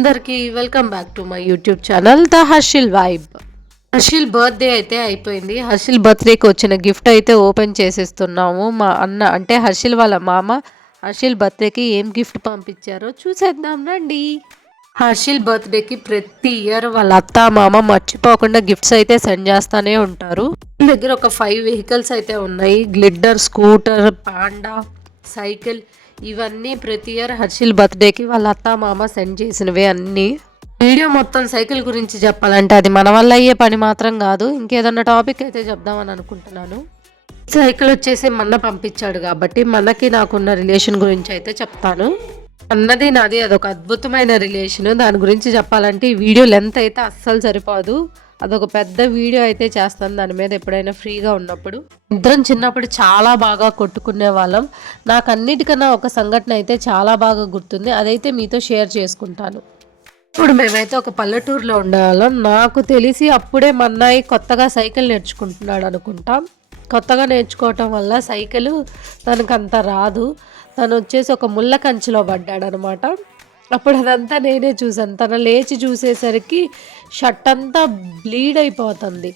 అందరికీ welcome back to my YouTube channel the Harshil vibe. Harshil birthday అయితే అయిపోయింది. హర్షిల్ బర్త్డేకి వచ్చిన గిఫ్ట్ అయితే ఓపెన్ చేసేస్తున్నాము. మా అన్న అంటే హర్షిల్ వాళ్ళ మామ హర్షిల్ బర్త్డేకి ఏం గిఫ్ట్ పంపించారో చూసేద్దాం రండి. హర్షిల్ బర్త్డేకి ప్రతి ఇయర్ వాళ్ళ అత్త మామ మర్చిపోకుండా గిఫ్ట్స్ అయితే సెండ్ చేస్తూనే ఉంటారు. దగ్గర ఒక 5 వెహికల్స్ అయితే ఉన్నాయి. గ్లిడ్డర్, స్కూటర్, పాండా, సైకిల్, ఇవన్నీ ప్రతి ఇయర్ హర్షిల్ బర్త్డేకి వాళ్ళ అత్త మామ సెండ్ చేసినవే అన్నీ. వీడియో మొత్తం సైకిల్ గురించి చెప్పాలంటే అది మన వల్ల అయ్యే పని మాత్రం కాదు. ఇంకేదన్నా టాపిక్ అయితే చెప్దామని అనుకుంటున్నాను. సైకిల్ వచ్చేసి మొన్న పంపించాడు కాబట్టి మనకి నాకున్న రిలేషన్ గురించి అయితే చెప్తాను. అన్నది నాది అదొక అద్భుతమైన రిలేషన్. దాని గురించి చెప్పాలంటే ఈ వీడియో లెంత్ అయితే అస్సలు సరిపోదు. అదొక పెద్ద వీడియో అయితే చేస్తాను దాని మీద ఎప్పుడైనా ఫ్రీగా ఉన్నప్పుడు. ఇద్దరం చిన్నప్పుడు చాలా బాగా కొట్టుకునే వాళ్ళం. నాకు అన్నిటికన్నా ఒక సంఘటన అయితే చాలా బాగా గుర్తుంది. అదైతే మీతో షేర్ చేసుకుంటాను. ఇప్పుడు మేమైతే ఒక పల్లెటూరులో ఉండేవాళ్ళం. నాకు తెలిసి అప్పుడే మా అన్నయ్య కొత్తగా సైకిల్ నేర్చుకుంటున్నాడు అనుకుంటా. కొత్తగా నేర్చుకోవటం వల్ల సైకిల్ తనకు అంత రాదు. తను వచ్చేసి ఒక ముళ్ళ కంచెలో పడ్డాడు అనమాట. అప్పుడు అదంతా నేనే చూసాను. తను లేచి చూసేసరికి షర్ట్ అంతా బ్లీడ్ అయిపోతుంది.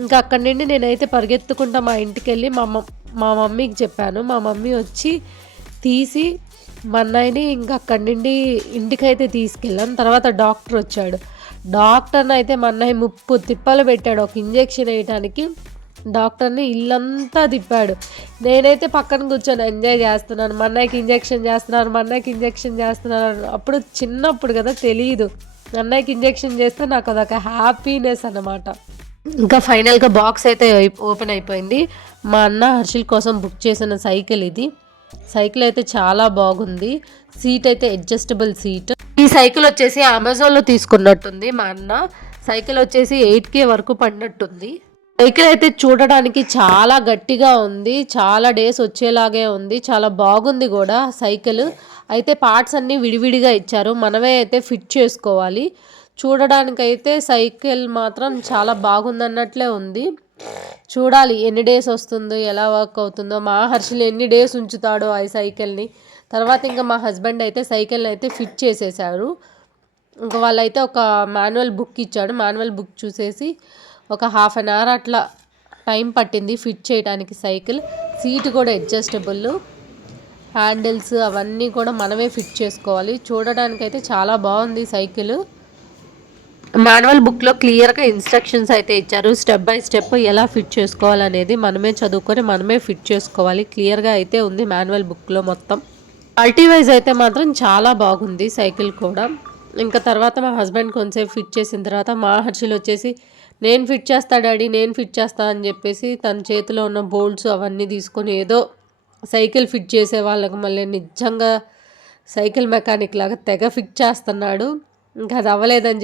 ఇంకా అక్కడి నుండి నేనైతే పరిగెత్తుకుంటా మా ఇంటికి వెళ్ళి మా మమ్మీకి చెప్పాను. మా మమ్మీ వచ్చి తీసి మా అన్నయ్యని ఇంకా అక్కడి నుండి ఇంటికైతే తీసుకెళ్ళాం. తర్వాత డాక్టర్ వచ్చాడు. డాక్టర్ని అయితే మా అన్నయ్య 30 తిప్పలు పెట్టాడు ఒక ఇంజెక్షన్ వేయటానికి. డాక్టర్ని ఇల్లంతా తిప్పాడు. నేనైతే పక్కన కూర్చొని ఎంజాయ్ చేస్తున్నాను. మా అన్నయ్యకి ఇంజెక్షన్ చేస్తున్నాను. అప్పుడు చిన్నప్పుడు కదా తెలియదు. అన్నయ్యకి ఇంజెక్షన్ చేస్తే నాకు అదొక హ్యాపీనెస్ అన్నమాట. ఇంకా ఫైనల్గా బాక్స్ అయితే ఓపెన్ అయిపోయింది. మా అన్న హర్షిల్ కోసం బుక్ చేసిన సైకిల్ ఇది. సైకిల్ అయితే చాలా బాగుంది. సీట్ అయితే అడ్జస్టబుల్ సీట్. ఈ సైకిల్ వచ్చేసి అమెజాన్లో తీసుకున్నట్టుంది మా అన్న. సైకిల్ వచ్చేసి 8K వరకు పడినట్టుంది. సైకిల్ అయితే చూడడానికి చాలా గట్టిగా ఉంది. చాలా డేస్ వచ్చేలాగే ఉంది. చాలా బాగుంది కూడా సైకిల్. అయితే పార్ట్స్ అన్నీ విడివిడిగా ఇచ్చారు. మనమే అయితే ఫిట్ చేసుకోవాలి. చూడడానికైతే సైకిల్ మాత్రం చాలా బాగుందన్నట్లే ఉంది. చూడాలి ఎన్ని డేస్ వస్తుందో, ఎలా వర్క్ అవుతుందో, మా హర్షిల్ ఎన్ని డేస్ ఉంచుతాడో ఆ సైకిల్ని. తర్వాత ఇంకా మా హస్బెండ్ అయితే సైకిల్ని అయితే ఫిట్ చేసేసారు. ఇంకా వాళ్ళైతే ఒక మాన్యువల్ బుక్ ఇచ్చాడు. మాన్యువల్ బుక్ చూసేసి ఒక 1/2 an hour అట్లా టైం పట్టింది ఫిట్ చేయడానికి సైకిల్. సీట్ కూడా అడ్జస్టబుల్, హ్యాండిల్స్ అవన్నీ కూడా మనమే ఫిట్ చేసుకోవాలి. చూడడానికైతే చాలా బాగుంది సైకిల్. మాన్యువల్ బుక్లో క్లియర్గా ఇన్స్ట్రక్షన్స్ అయితే ఇచ్చారు. స్టెప్ బై స్టెప్ ఎలా ఫిట్ చేసుకోవాలనేది మనమే చదువుకొని మనమే ఫిట్ చేసుకోవాలి. క్లియర్గా అయితే ఉంది మాన్యువల్ బుక్లో మొత్తం. క్వాలిటీ వైజ్ అయితే మాత్రం చాలా బాగుంది సైకిల్ కూడా. ఇంకా తర్వాత మా హస్బెండ్ కొంచెంసేపు ఫిట్ చేసిన తర్వాత మా హర్షిల్ వచ్చేసి నేను ఫిట్ చేస్తా డాడీ, నేను ఫిట్ చేస్తా అని చెప్పేసి తన చేతిలో ఉన్న బోల్ట్స్ అవన్నీ తీసుకొని ఏదో సైకిల్ ఫిట్ చేసే వాళ్ళకి మళ్ళీ నిజంగా సైకిల్ మెకానిక్ లాగా తెగ ఫిట్ చేస్తున్నాడు. ఇంకా అది అవ్వలేదని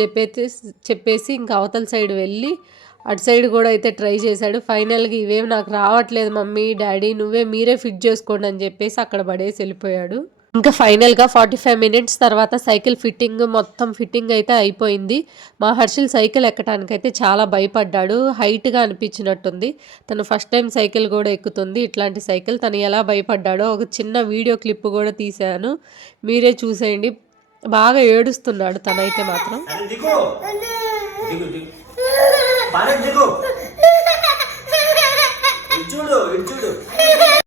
చెప్పేసి ఇంకా అవతల సైడ్ వెళ్ళి అటు సైడ్ కూడా అయితే ట్రై చేశాడు. ఫైనల్గా ఇవేం నాకు రావట్లేదు మమ్మీ డాడీ మీరే ఫిట్ చేసుకోండి అని చెప్పేసి అక్కడ పడేసి వెళ్ళిపోయాడు. ఇంకా ఫైనల్గా 45 minutes తర్వాత సైకిల్ మొత్తం ఫిట్టింగ్ అయితే అయిపోయింది. మా హర్షిల్ సైకిల్ ఎక్కడానికైతే చాలా భయపడ్డాడు. హైట్గా అనిపించినట్టుంది. తను ఫస్ట్ టైం సైకిల్ కూడా ఎక్కుతుంది. ఇట్లాంటి సైకిల్ తను ఎలా భయపడ్డాడో ఒక చిన్న వీడియో క్లిప్ కూడా తీశాను, మీరే చూసేయండి. బాగా ఏడుస్తున్నాడు తనైతే మాత్రం.